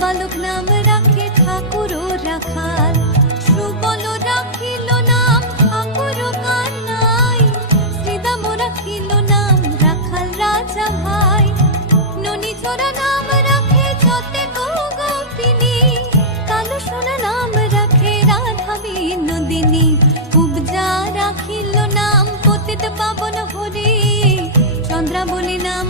বালক নাম রাখে ঠাকুর ও রাখাল, সুবল রাখিল নাম ঠাকুর কানাই, শ্রীদাম রাখিল নাম রাখাল রাজা ভাই, ননী ছোড়া নাম রাখে যতে গোপিনী, কালো সোনা নাম রাখে রাধা বিনোদিনী, উপজা রাখিল নাম পতিত পাবন হরি, চন্দ্রাবলী নাম